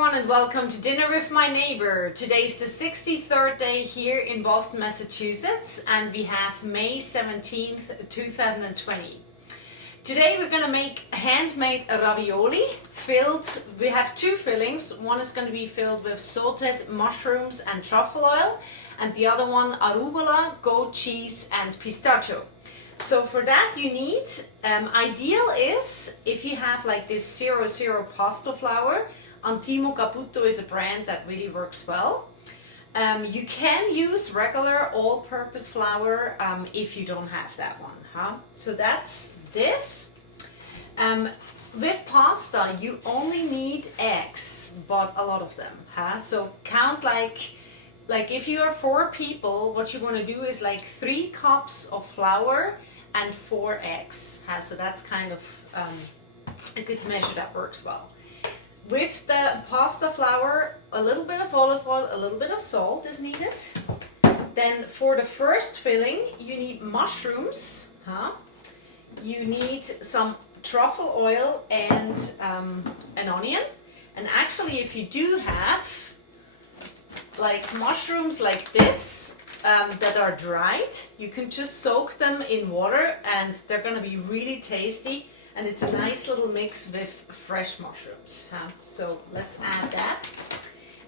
everyone and welcome to Dinner with My Neighbor. Today's the 63rd day here in Boston, Massachusetts, and we have May 17th, 2020. Today we're going to make handmade ravioli filled. We have two fillings. One is going to be filled with sautéed mushrooms and truffle oil, and the other one arugula, goat cheese and pistachio. So for that you need, ideal is if you have like this 00 pasta flour. Antimo Caputo is a brand that really works well. You can use regular all-purpose flour if you don't have that one. So that's this. With pasta you only need eggs, but a lot of them. So count like if you are 4 people, what you want to do is like 3 cups of flour and 4 eggs. So that's kind of a good measure that works well. With the pasta flour, a little bit of olive oil, a little bit of salt is needed. Then for the first filling, you need mushrooms. You need some truffle oil and an onion. And actually, if you do have like mushrooms like this that are dried, you can just soak them in water and they're going to be really tasty. And it's a nice little mix with fresh mushrooms. So let's add that.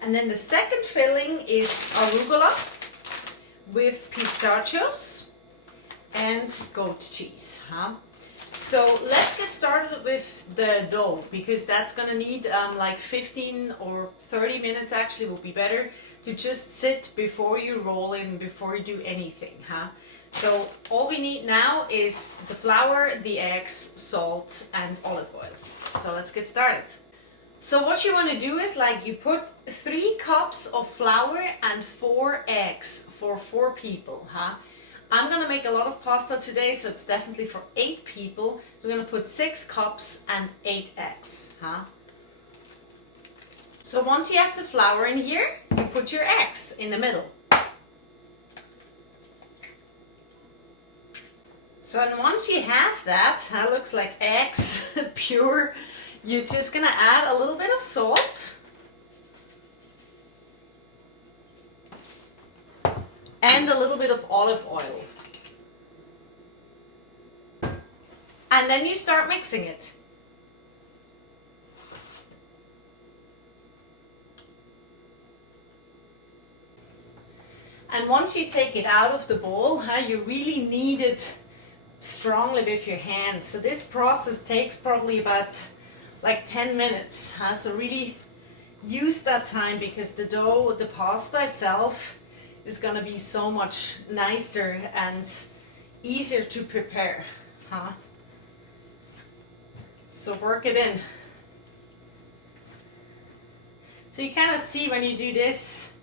And then the second filling is arugula with pistachios and goat cheese. So let's get started with the dough, because that's going to need like 15 or 30 minutes actually would be better to just sit before you roll in, before you do anything. So all we need now is the flour, the eggs, salt and olive oil. So let's get started. So what you want to do is like you put 3 cups of flour and 4 eggs for 4 people. I'm going to make a lot of pasta today, so it's definitely for 8 people. So we're going to put 6 cups and 8 eggs. So once you have the flour in here, you put your eggs in the middle. So and once you have that, looks like eggs, pure, you're just going to add a little bit of salt and a little bit of olive oil. And then you start mixing it. And once you take it out of the bowl, you really knead it strongly with your hands. So this process takes probably about like 10 minutes. So really use that time, because the dough, the pasta itself is going to be so much nicer and easier to prepare. So work it in. So you kind of see when you do this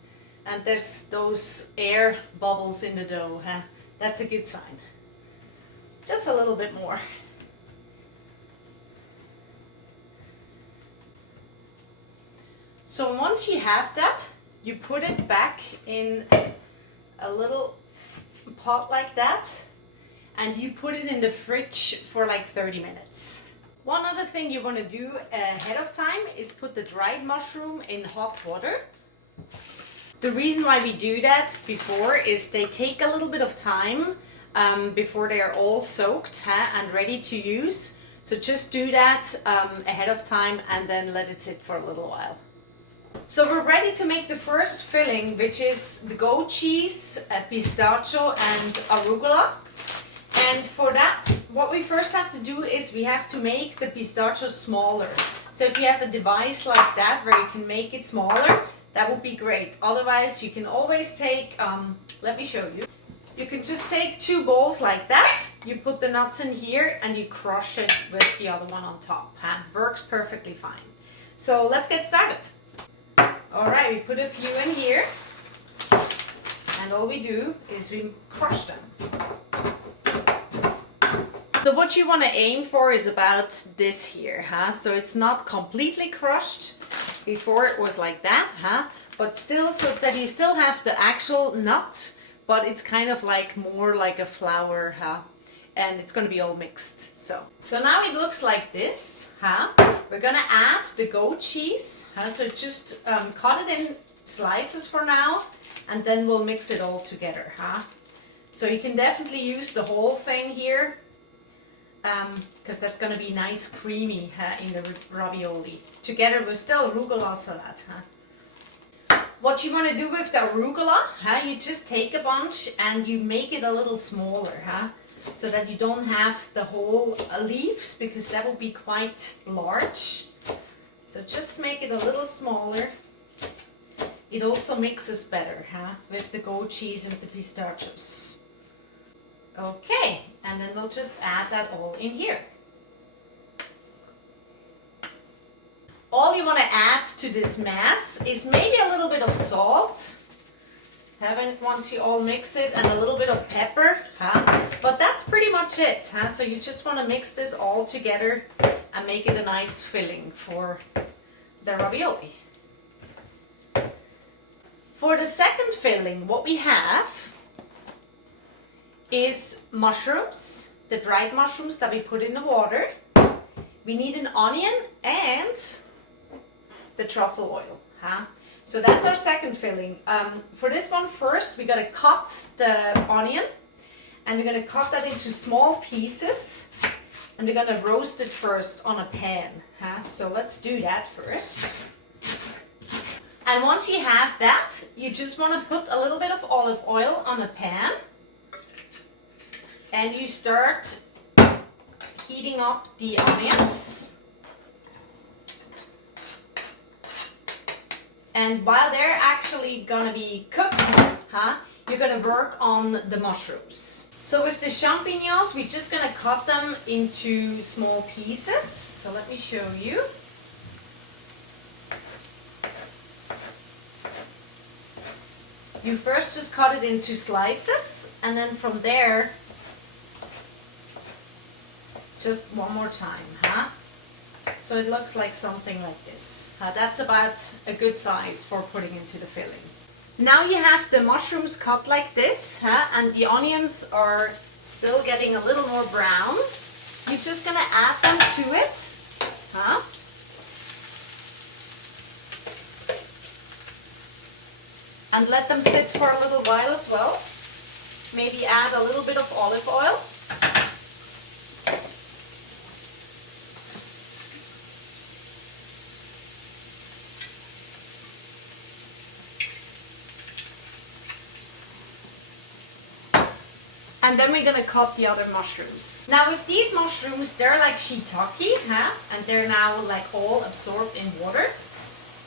and there's those air bubbles in the dough. That's a good sign. Just a little bit more. So once you have that, you put it back in a little pot like that, and you put it in the fridge for like 30 minutes. One other thing you want to do ahead of time is put the dried mushroom in hot water. The reason why we do that before is they take a little bit of time before they are all soaked and ready to use. So just do that ahead of time and then let it sit for a little while. So we're ready to make the first filling, which is the goat cheese, pistachio and arugula. And for that, what we first have to do is we have to make the pistachio smaller. So if you have a device like that where you can make it smaller, that would be great. Otherwise you can always take, let me show you. You can just take 2 bowls like that, you put the nuts in here and you crush it with the other one on top. Works perfectly fine. So let's get started. Alright, we put a few in here and all we do is we crush them. So what you want to aim for is about this here. So it's not completely crushed. Before it was like that, but still, so that you still have the actual nut, but it's kind of like more like a flour. and it's going to be all mixed. So now it looks like this. We're going to add the goat cheese. So just cut it in slices for now, and then we'll mix it all together. So you can definitely use the whole thing here, because that's going to be nice creamy in the ravioli, together with still arugula salad. What you want to do with the arugula, you just take a bunch and you make it a little smaller, so that you don't have the whole leaves, because that will be quite large. So just make it a little smaller. It also mixes better with the goat cheese and the pistachios. Okay, and then we'll just add that all in here. All you want to add to this mass is maybe a little bit of salt. Once you all mix it, and a little bit of pepper. But that's pretty much it. So you just want to mix this all together and make it a nice filling for the ravioli. For the second filling, what we have is mushrooms, the dried mushrooms that we put in the water. We need an onion and the truffle oil. So that's our second filling. For this one, first we gotta cut the onion, and we're gonna cut that into small pieces, and we're gonna roast it first on a pan. So let's do that first. And once you have that, you just want to put a little bit of olive oil on the pan, and you start heating up the onions. And while they're actually gonna be cooked, you're gonna work on the mushrooms. So with the champignons, we're just gonna cut them into small pieces. So let me show you. You first just cut it into slices, and then from there, just one more time, So it looks like something like this. That's about a good size for putting into the filling. Now you have the mushrooms cut like this, and the onions are still getting a little more brown. You're just gonna add them to it, and let them sit for a little while as well. Maybe add a little bit of olive oil. And then we're gonna cut the other mushrooms. Now with these mushrooms, they're like shiitake, and they're now like all absorbed in water.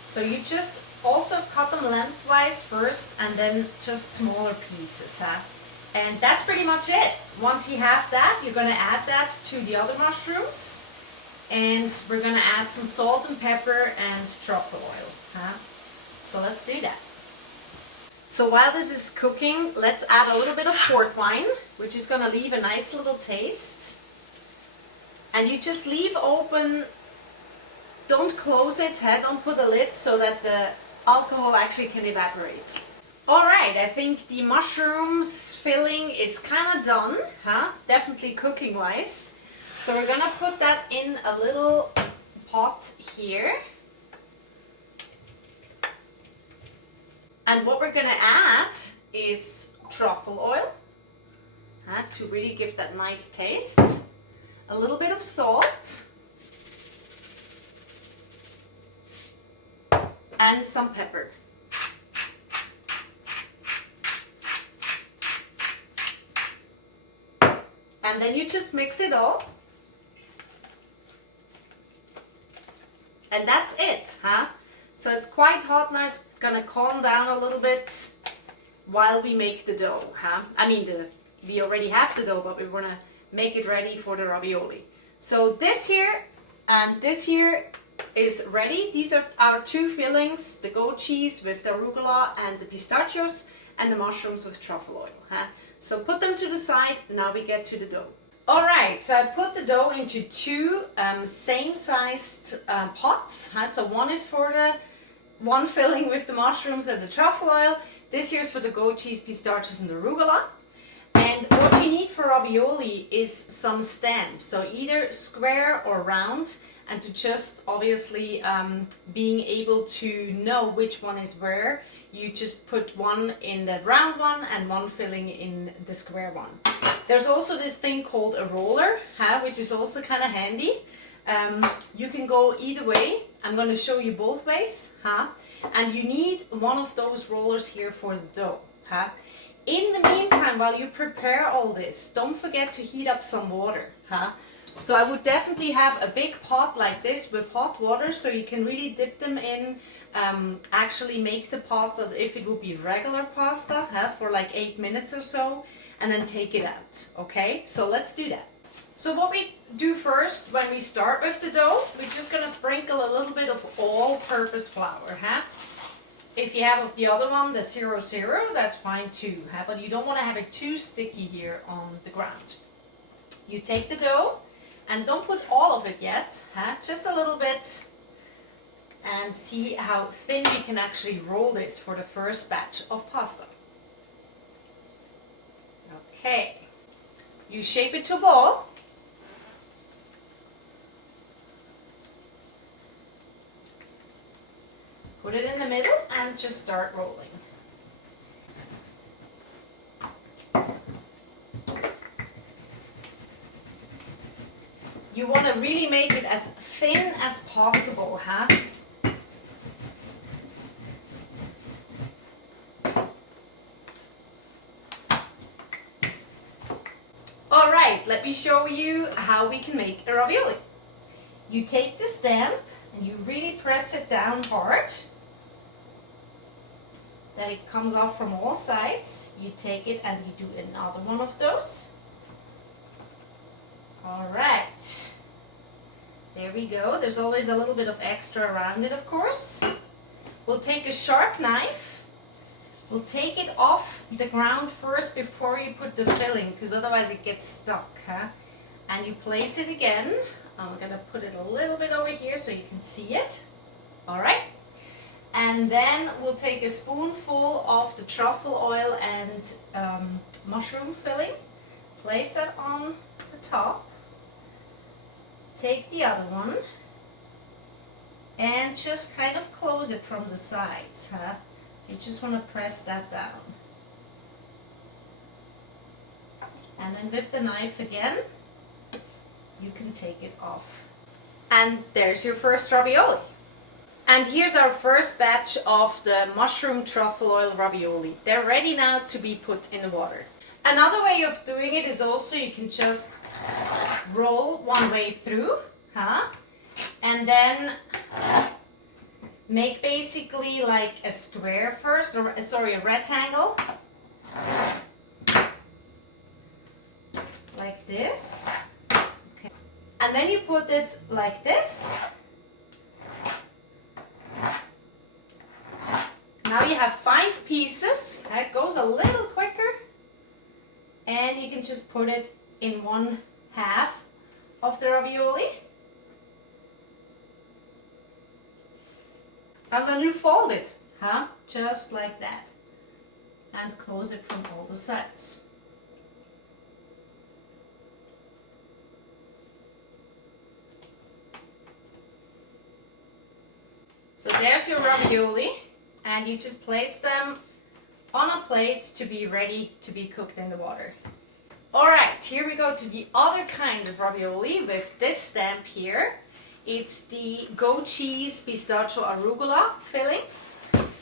So you just also cut them lengthwise first, and then just smaller pieces. And that's pretty much it. Once you have that, you're gonna add that to the other mushrooms. And we're gonna add some salt and pepper and truffle oil. So let's do that. So while this is cooking, let's add a little bit of port wine, which is gonna leave a nice little taste. And you just leave open, don't close it, don't put a lid, so that the alcohol actually can evaporate. Alright, I think the mushrooms filling is kind of done, definitely cooking wise. So we're gonna put that in a little pot here. And what we're gonna add is truffle oil, to really give that nice taste. A little bit of salt. And some pepper. And then you just mix it all. And that's it, So it's quite hot now, it's gonna calm down a little bit while we make the dough, I mean, we already have the dough, but we wanna make it ready for the ravioli. So this here and this here is ready. These are our two fillings, the goat cheese with the arugula and the pistachios, and the mushrooms with truffle oil. So put them to the side, now we get to the dough. Alright, so I put the dough into two same-sized pots. So one is for the one filling with the mushrooms and the truffle oil. This here is for the goat cheese, pistachios and the arugula. And what you need for ravioli is some stamps, so either square or round, and to just obviously being able to know which one is where, you just put one in the round one and one filling in the square one. There's also this thing called a roller, which is also kind of handy. You can go either way. I'm going to show you both ways. And you need one of those rollers here for the dough. In the meantime, while you prepare all this, don't forget to heat up some water. So I would definitely have a big pot like this with hot water, so you can really dip them in, actually make the pasta as if it would be regular pasta for like 8 minutes or so, and then take it out. Okay, so let's do that. So what we do first when we start with the dough, we're just going to sprinkle a little bit of all-purpose flour. If you have of the other one, the 00, that's fine too. But you don't want to have it too sticky here on the ground. You take the dough, and don't put all of it yet, just a little bit, and see how thin you can actually roll this for the first batch of pasta. Okay, you shape it to a ball. Put it in the middle and just start rolling. You want to really make it as thin as possible, Alright, let me show you how we can make a ravioli. You take the stamp and you really press it down hard, that it comes off from all sides. You take it and you do another one of those. Alright, there we go. There's always a little bit of extra around it, of course. We'll take a sharp knife. We'll take it off the ground first before you put the filling, because otherwise it gets stuck. And you place it again. I'm going to put it a little bit over here so you can see it. Alright. And then we'll take a spoonful of the truffle oil and mushroom filling. Place that on the top. Take the other one and just kind of close it from the sides. So you just want to press that down. And then with the knife again, you can take it off. And there's your first ravioli. And here's our first batch of the mushroom truffle oil ravioli. They're ready now to be put in the water. Another way of doing it is also you can just roll one way through, and then make basically like a square first, or sorry, a rectangle, like this. Okay. And then you put it like this. Now you have 5 pieces. That goes a little quicker. And you can just put it in one half of the ravioli. And then you fold it, just like that. And close it from all the sides. So there's your ravioli, and you just place them on a plate to be ready to be cooked in the water. Alright, here we go to the other kinds of ravioli with this stamp here. It's the goat cheese pistachio arugula filling.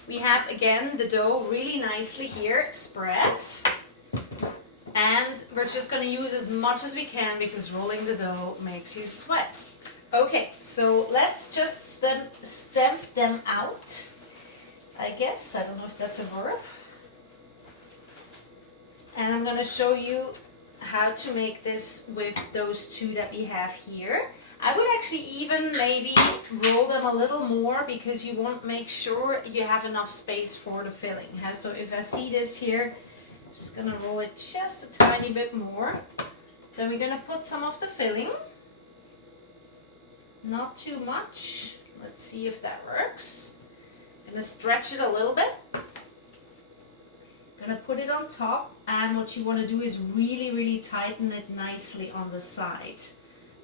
We have again the dough really nicely here spread. And we're just going to use as much as we can because rolling the dough makes you sweat. Okay, so let's just stamp them out. I guess, I don't know if that's a verb. And I'm going to show you how to make this with those 2 that we have here. I would actually even maybe roll them a little more because you want to make sure you have enough space for the filling. So if I see this here, I'm just going to roll it just a tiny bit more. Then we're going to put some of the filling. Not too much. Let's see if that works. I'm going to stretch it a little bit. Gonna put it on top, and what you want to do is really tighten it nicely on the side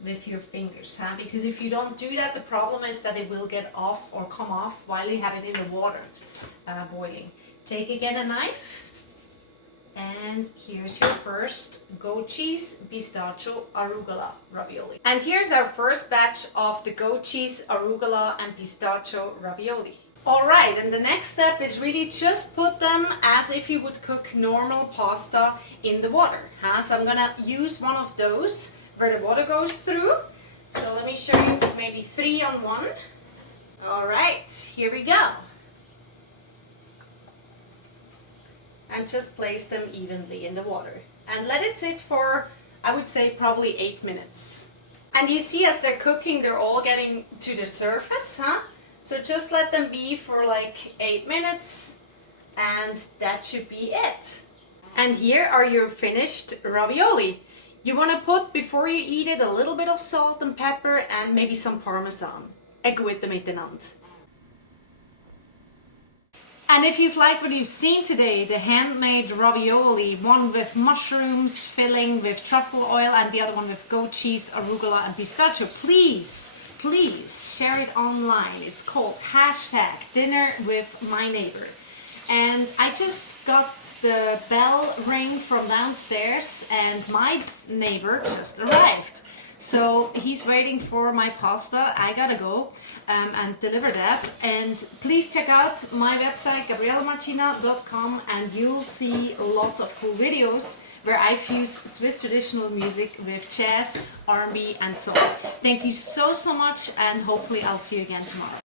with your fingers, huh? Because if you don't do that, the problem is that it will get off or come off while you have it in the water boiling. Take again a knife, and here's your first goat cheese pistachio arugula ravioli. And here's our first batch of the goat cheese arugula and pistachio ravioli. Alright, and the next step is really just put them as if you would cook normal pasta in the water. Huh? So I'm gonna use one of those where the water goes through. So let me show you maybe 3 on 1. Alright, here we go. And just place them evenly in the water. And let it sit for, I would say, probably 8 minutes. And you see as they're cooking, they're all getting to the surface, huh? So just let them be for like 8 minutes, and that should be it. And here are your finished ravioli. You want to put, before you eat it, a little bit of salt and pepper and maybe some parmesan. Ego miteinander. And if you've liked what you've seen today, the handmade ravioli, one with mushrooms filling with truffle oil and the other one with goat cheese, arugula and pistachio, please share it online. It's called #dinnerwithmyneighbor. And I just got the bell ring from downstairs and my neighbor just arrived. So he's waiting for my pasta. I gotta go and deliver that. And please check out my website gabrielamartina.com, and you'll see lots of cool videos where I fuse Swiss traditional music with jazz, R&B and soul. Thank you so much, and hopefully I'll see you again tomorrow.